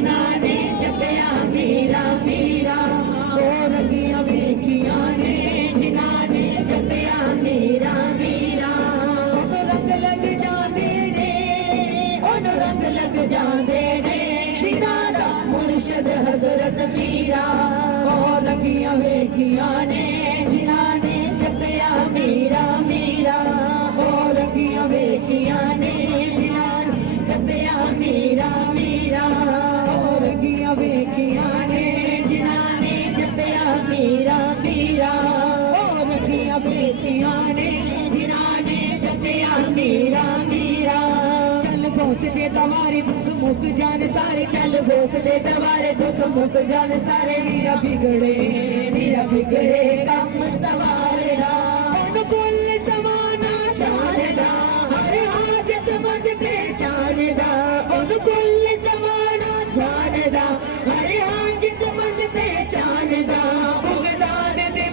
ने जपया मीरा मीरा और रंगिया वेखिया ने जिन्हां ने जपया मीरा मीरा ओनू रंग लग जांदे ने ओनू रंग लग जांदे ने जिन्हां दा मुर्शद हजरत पीरा और रंगिया वेखिया ने जिन्हां ने जपया मीरा मीरा और रंगिया वेखिया ने जिन्हां ने जपया मीरा मीरा और रंगिया वेखिया ने जिन्हां ने जपया मीरा मीरा और रंगिया वेखिया ने जिन्हां ने जपया मीरा मीरा चल घोष दे तवारे दुख मुक जान सारे चल घोष दे तवारे दुख मुक जान सारे वीरा बिगड़े कम सवारे दा अनुकूल समाना चाहदा हर हाजत मत पहचानदा अनुकूल समाना जानदा हर हाजत मत पहचानदा भुगदान दे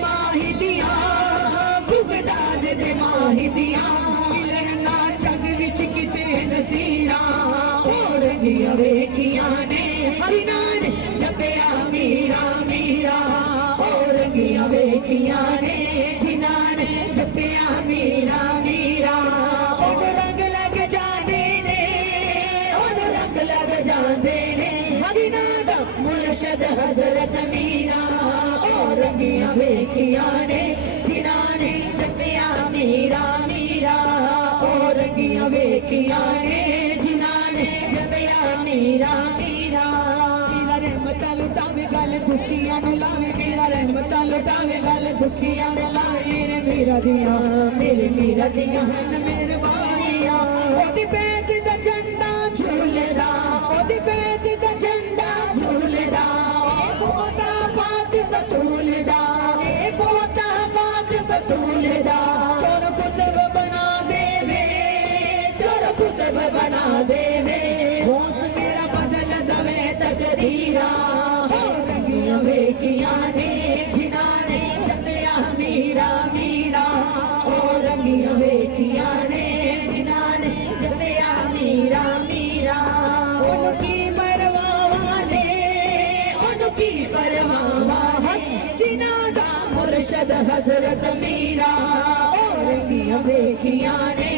माहिदिया मिलना जग विच किते नसीरा और रंगिया वेखिया ने जिन्हां ने जपया मीरा मीरा और रंगिया वेखिया ने जिन्हां ने जपया मीरा मीरा ओन रंग लग जांदे ने ओन रंग लग जांदे ने जिन्हां दा मुर्शद हजरत मीरा और रंगिया वेखिया ने जिन्हां ने जपया मीरा मीरा और रंगिया वेखिया ने जिन्हां ने जपया मीरा मीरा मेरा रहमत लुटावे गल दुखियां नु लावे मेरा रहमत लुटावे गल दुखियां नु लावे मेरे मीरा दियां हन मेहरबानियां ओदी पैज दा झंडा झूलदा ओदी पैज दा झंडा झूलदा ए पोता पाक बतूलदा ए पोता पाक बतूलदा चोर कुतब बना देवे होश मेरा बदल दवे तकदीरा हो रंगिया वेखिया ने जिन्हां ने जपया मीरा मीरा हो रंगिया वेखिया ने जिन्हां ने जपया मीरा मीरा ओनू की परवाह ने जिन्हां दा मुर्शद हजरत मीरा हो रंगिया वेखिया ने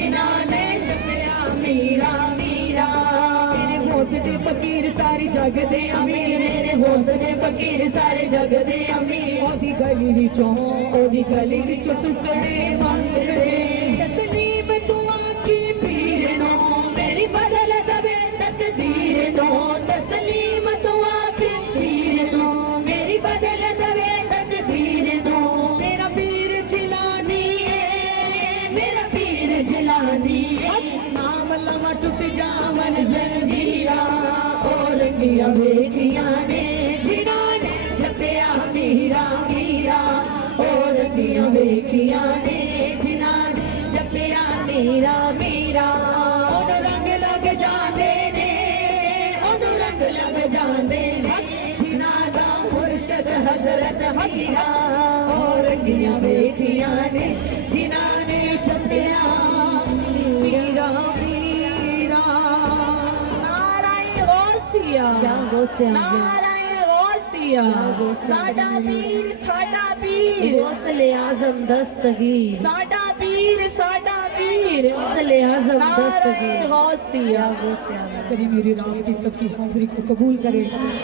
जिन्हां ने जपया मीरा मीरा मेरे होश दे फकीर सारी जग दे अमीर मेरे होश दे फकीर सारे जग दे अमीर ओदी गली विचों टुकड़े मंगदे तस्लीम तू आखी पीर नो मेरी बदल दवे तकदीर नो तस्लीम तू आखी पीर नो मेरी बदल दवे तकदीर नो मेरा पीर जिलानी नाम लवा टूट जावन जंजीरा और रंगिया वेखिया ने जिन्हां ने जपया मीरा मीरा और रंगिया वेखिया ने जिन्हां ने जपया मीरा मीरा ओन रंग लग जांदे ने ओन रंग लग जांदे ने जिन्हां दा मुर्शद हजरत मीरा और रंगिया वेखिया ने जिन्हां ने जपया मीरा मीरा नारायण गौसिया नारायण गौसिया साडा पीर गौसले आजम दस्तगीर साडा पीर गौसले आजम दस्तगीर गौसिया कभी मेरी राम की सबकी हाजिरी को कबूल करे।